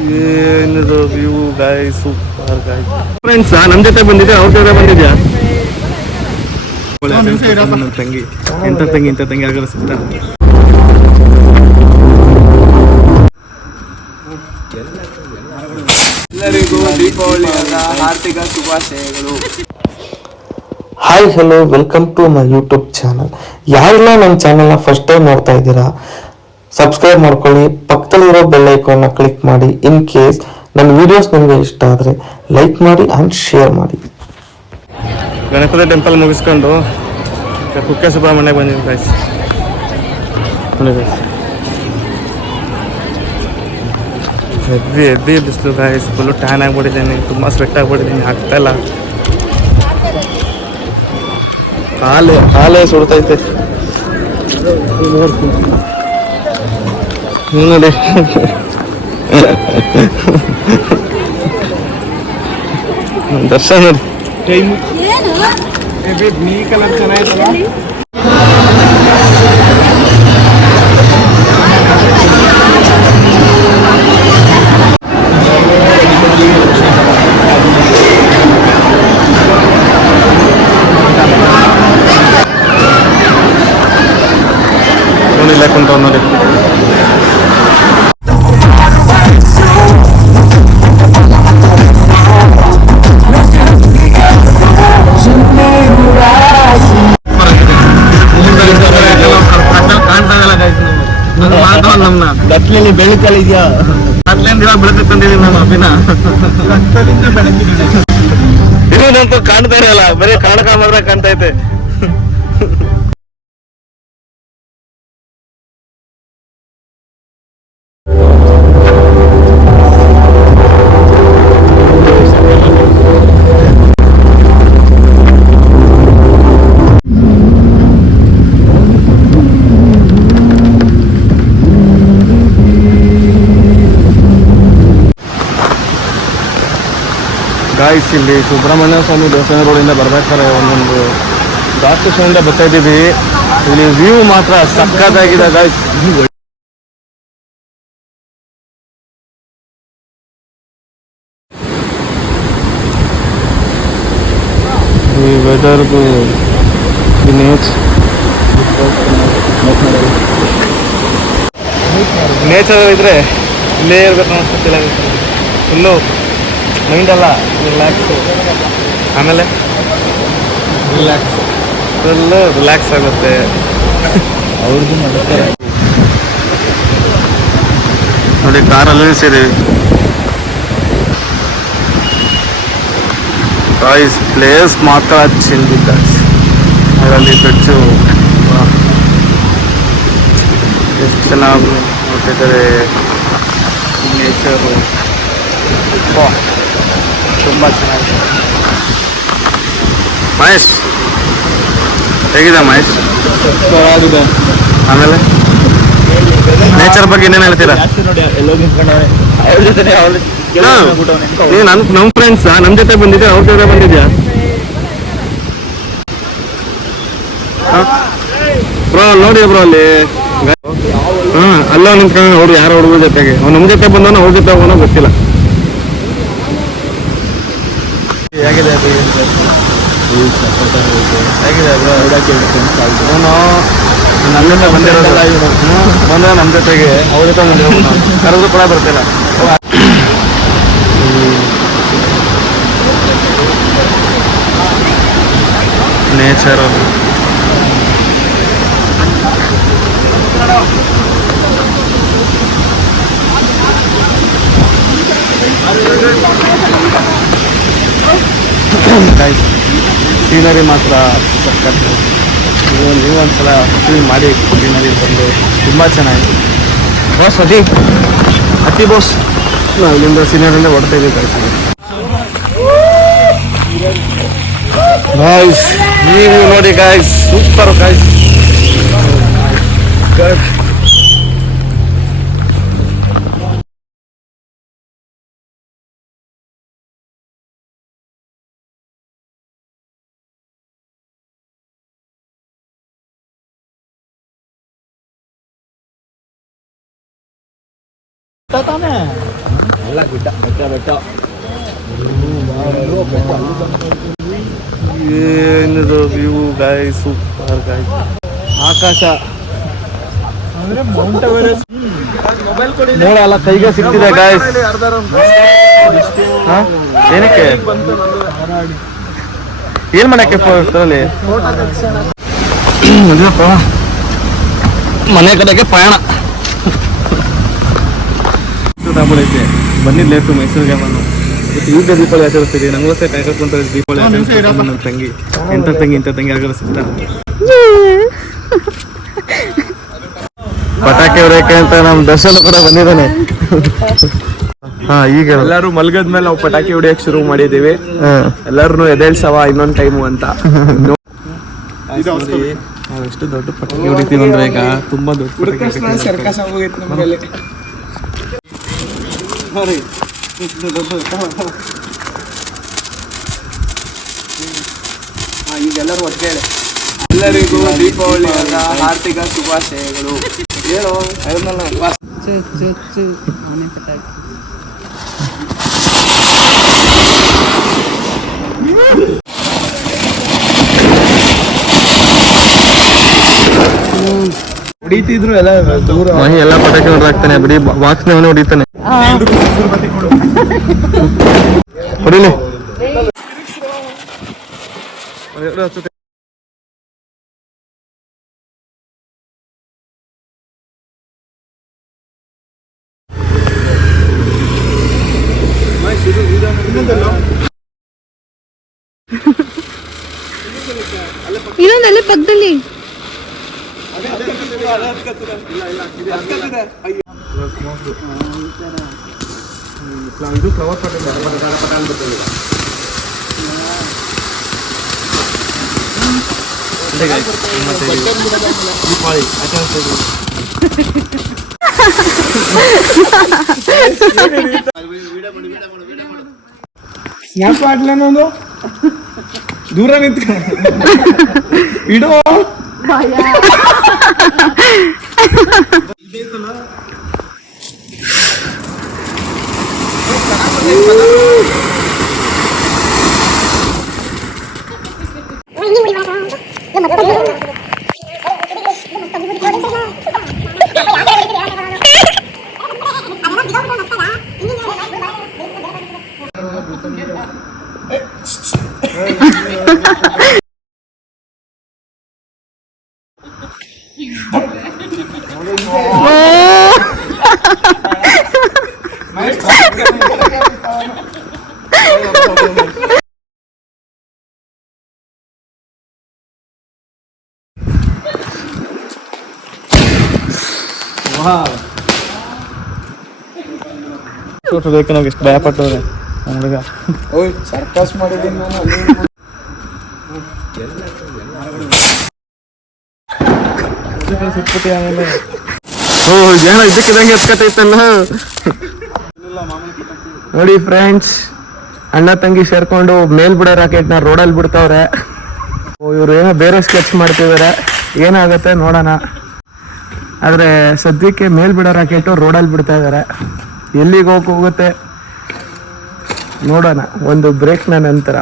ಏನಿದು view ಗಾಯ್, super ಗಾಯ್. Friends ನಮ್ಮ ಜೊತೆ ಬಂದಿದ್ದೆ, ಅವ್ರ ಜೊತೆ ಬಂದಿದ್ಯಾ? ನನ್ನ ತಂಗಿ, ಇಂಥ ತಂಗಿ ಆಗಲ್ಲ ಸಿಗ್ತಾ. ಎಲ್ಲರಿಗೂ ದೀಪಾವಳಿಯ ಹಾರ್ದಿಕ ಶುಭಾಶಯಗಳು. Hi hello, welcome to my YouTube channel. ಯಾರೆಲ್ಲ ನಮ್ಮ ಚಾನಲ್ನ ಫಸ್ಟ್ ಟೈಮ್ ನೋಡ್ತಾ ಇದ್ದೀರಾ, ಸಬ್ಸ್ಕ್ರೈಬ್ ಮಾಡ್ಕೊಳ್ಳಿ, ಪಕ್ಕದಲ್ಲಿರೋ ಬೆಲ್ ಐಕಾನ್ನ ಕ್ಲಿಕ್ ಮಾಡಿ. ಇನ್ ಕೇಸ್ ನನ್ನ ವಿಡಿಯೋಸ್ ನಿಮಗೆ ಇಷ್ಟ ಆದರೆ ಲೈಕ್ ಮಾಡಿ ಆ್ಯಂಡ್ ಶೇರ್ ಮಾಡಿ. ಗಣಪತಿ ಟೆಂಪಲ್ ಮುಗಿಸ್ಕೊಂಡು ಕುಕ್ಕೆ ಸುಬ್ರಹ್ಮಣ್ಯಕ್ಕೆ ಬಂದಿದ್ದೀನಿ ಗೈಸ್. ಹೆವಿ ಬಿಸಿಲು ಗೈಸ್, ಫುಲ್ಲು ಟ್ಯಾನ್ ಆಗಿಬಿಟ್ಟಿದ್ದೀನಿ, ತುಂಬ ಸ್ವೆಟ್ ಆಗಿಬಿಟ್ಟಿದ್ದೀನಿ, ಆಗ್ತಾಯಿಲ್ಲ. ಕಾಲೇ ಸುಡ್ತೈತೆ ನೋಡಿ. ದರ್ಶನ ನೋಡಿ, ನೀ ಕಲರ್ ಚೆನ್ನಾಗಿತ್ತಲ್ಲ. ನೋಡಿ ಕುಂತ ನೋಡಿ. ಗಟ್ಲಲ್ಲಿ ಬೆಳಕಲ್ಲಿದ್ಯಾ? ಕತ್ಲಿಂದ ಇವಾಗ ಬೆಳಕು ತಂದಿದ್ದೀನಿ ನಾನು. ಅಭಿನ ಇನ್ನೊಂದು ಕಾಣ್ತಾ ಇರಲ್ಲ, ಬರೀ ಕಾಣಕ ಮಾತ್ರ ಕಾಣ್ತೈತೆ. ಗಾಯ್ಸ್, ಇಲ್ಲಿ ಸುಬ್ರಹ್ಮಣ್ಯ ಸ್ವಾಮಿ ದೇವಸ್ಥಾನ ರೋಡಿಂದ ಬರ್ಬೇಕಾದ್ರೆ ಒಂದೊಂದು ಘಾಟ್ ಸ್ಟೇಷನಿಂದ ಬರ್ತಾ ಇದ್ದೀವಿ. ಇಲ್ಲಿ ವ್ಯೂ ಮಾತ್ರ ಸಕ್ಕತ್ತಾಗಿದೆ ಗಾಯ್ಸ್. ಈ ವೆದರ್ಗೂ ಈ ನೇಚರ್ ಇದ್ರೆ ಇಲ್ಲೇ ಇರ್ಬೇಕು ಅನಿಸ್ತಿಲ್ಲ. ಫುಲ್ಲು ಮೈಂಡ್ ಎಲ್ಲ ರಿಲ್ಯಾಕ್ಸು, ಆಮೇಲೆ ಫುಲ್ಲು ರಿಲ್ಯಾಕ್ಸ್ ಆಗುತ್ತೆ. ಅವ್ರದ್ದು ನೋಡಿ, ಕಾರಲ್ಲಿ ಸೇರಿ ಗಾಯ್ಸ್, ಪ್ಲೇಸ್ ಮಾತ್ರ ಚೆಂದ ಗಾಯ್ಸ್. ಅದರಲ್ಲಿ ಬೆಚ್ಚು ಎಷ್ಟು ಚೆನ್ನಾಗಿ ನೋಡ್ತಿದ್ದಾರೆ ನೇಚರು, ತುಂಬ ಚೆನ್ನಾಗಿದೆ. ಮಹೇಶ್ ಹೇಗಿದೆ ಮಹೇಶ್? ಆಮೇಲೆ ನೇಚರ್ ಬಗ್ಗೆ ಏನೇನು ಹೇಳ್ತೀರಾ? ನೀವು ನಮ್ಮ ಫ್ರೆಂಡ್ಸ್ ನಮ್ಮ ಜೊತೆ ಬಂದಿದ್ದೆ, ಅವ್ರ ಜೊತೆ ಬಂದಿದ್ಯಾ? ಬ್ರೋ ನೋಡಿ ಬ್ರೋ, ಅಲ್ಲಿ ಅಲ್ಲ ನಿಂತ್ಕೊಂಡು ಅವ್ರು ಯಾರೋ ಹುಡುಗರ ಜೊತೆಗೆ, ಅವ್ನು ನಮ್ಮ ಜೊತೆ ಬಂದವನು ಅವ್ರ ಜೊತೆ ಹೋಗೋನೋ ಗೊತ್ತಿಲ್ಲ. ಹೇಗಿದೆ ಅವನು ನನ್ನಿಂದ ಬಂದಿರೋದು, ಬಂದ ನಮ್ಮ ಜೊತೆಗೆ ಅವ್ರ ಜೊತೆ ಬಂದಿರೋ ಕರೆದು ಕೂಡ ಬರ್ತಿಲ್ಲ. ನೇಚರು ಗೈಸ್, ಸೀನರಿ ಮಾತ್ರ ಸಖತ್. ನೀವು ಒಂದ್ಸಲ ಫೀಲ್ ಮಾಡಿ ಸೀನರಿ ಬಂದು, ತುಂಬ ಚೆನ್ನಾಗಿದೆ. ಬಾಸ್ ಅತಿ ಬಾಸ್, ನಾವು ಇಲ್ಲಿಂದ ಸೀನರಿಯಿಂದ ಹೊಡ್ತಾ ಇದ್ದೀವಿ ಗಾಯ್ಸ್. ನೀವು ನೋಡಿ ಗಾಯ್ಸ್, ಸೂಪರ್ ಗಾಯ್ಸ್. ಎಲ್ಲ ಗುಡ್ಡ ಬೆಟ್ಟ ಏನಿದು ವ್ಯೂ ಗಾಯ್, ಸೂಪರ್ ಗಾಯ್. ಆಕಾಶ ಮೋಡ ಎಲ್ಲ ಕೈಗೆ ಸಿಗ್ತಿದೆ ಗಾಯ್ಸ್. ಏನಕ್ಕೆ ಏನ್ ಮಾಡಕ್ಕೆ ಅಲ್ಲಿ ಮನೆ ಕಡೆಗೆ ಪಯಣ ಐತೆ. ಬಂದಿದ್ದು ಲೇಟು ಮೈಸೂರಿಗೆ ಬಂದು ಈಗ ದೀಪಾವಳಿ ಆಚರಿಸ್ತೀವಿ. ನಂಗೋಸ್ಕರ ಕಾಯ್ಕೊಂತ ದೀಪಾವಳಿ ಆಚರಿಸ್ತಾರೆ ನನ್ನ ತಂಗಿ. ಇಂಥ ತಂಗಿ ಆಚರಿಸ್ತಾ ಪಟಾಕಿ ಹೊಡೆಯಕ್ಕೆ ಅಂತ ನಮ್ಮ ದರ್ಶನ ಕೂಡ ಬಂದಿದ್ದಾನೆ. ಹಾ, ಈಗ ಎಲ್ಲರೂ ಮಲ್ಗದ್ಮೇಲೆ ನಾವು ಪಟಾಕಿ ಹೊಡಿಯಕ್ ಶುರು ಮಾಡಿದೀವಿ. ಎಲ್ಲಾರು ಎದೇಳ್ಸವ ಇನ್ನೊಂದ್ ಟೈಮು ಅಂತ. ನಾವು ಎಷ್ಟು ದೊಡ್ಡ ಪಟಾಕಿ ಹೊಡಿತೀವಿ ಅಂದ್ರೆ ಈಗ ತುಂಬಾ ದೊಡ್ಡ ಸರ್ಕಸ್ ಆಗೋಗೈತೆ ನಮ್ಮಲ್ಲಿ. ಈಗೆಲ್ಲರೂ ಒಟ್ಟಿಗೆ ಎಲ್ಲರಿಗೂ ದೀಪಾವಳಿಯ ಆರ್ಥಿಕ ಶುಭಾಶಯಗಳು. ಹೇಳೋ ಹೊಡಿತಿದ್ರು ಎಲ್ಲ ದೂರ. ಎಲ್ಲ ಪಟಾಕಿ ಹೊಡೆದಾಕ್ತಾನೆ, ಬರೀ ಬಾಕ್ಸ್ನೇ ಹೊಡಿತಾನೆ. ಹೊಡಿಲಿ ಇನ್ನೊಂದಲ್ಲೇ ಪಕ್ಕದಲ್ಲಿ ಇದು ಫ್ಲವರ್ ಪಟಾಲ್ ಬರ್ತದೆ. ದೀಪಾವಳಿ ಆಚರಿಸ್ತೀವಿ. ಸ್ನ್ಯಾಪ್ ಹಾಕ್ಲೇನೊಂದು ದೂರ ನಿಂತ ಇಡೋ ಬೇಕು ನಾವು ಎಷ್ಟು ಭಯ ಪಟ್ಟವ್ರೆ ಹುಡುಗ. ಓಯ್ ಸರ್ಕಸ್ ಮಾಡಿದ್ದೀನಿ ನಾನು. ಏನೋ ಇದ್ದಕ್ಕಿದಂಗೆ ಎತ್ಕತೈತಲ್ಲ. ನೋಡಿ ಫ್ರೆಂಡ್ಸ್, ಅಣ್ಣ ತಂಗಿ ಸೇರ್ಕೊಂಡು ಮೇಲ್ ಬಿಡೋ ರಾಕೆಟ್ನ ರೋಡಲ್ಲಿ ಬಿಡ್ತಾವ್ರೆ. ಇವ್ರು ಏನೋ ಬೇರೆ ಸ್ಕೆಚ್ ಮಾಡ್ತಿದಾರೆ, ಏನಾಗುತ್ತೆ ನೋಡೋಣ. ಆದ್ರೆ ಸದ್ಯಕ್ಕೆ ಮೇಲ್ ಬಿಡೋ ರಾಕೆಟು ರೋಡಲ್ಲಿ ಬಿಡ್ತಾ ಇದಾರೆ. ಎಲ್ಲಿಗೆ ಹೋಗುತ್ತೆ ನೋಡೋಣ ಒಂದು ಬ್ರೇಕ್ನ ನಂತರ.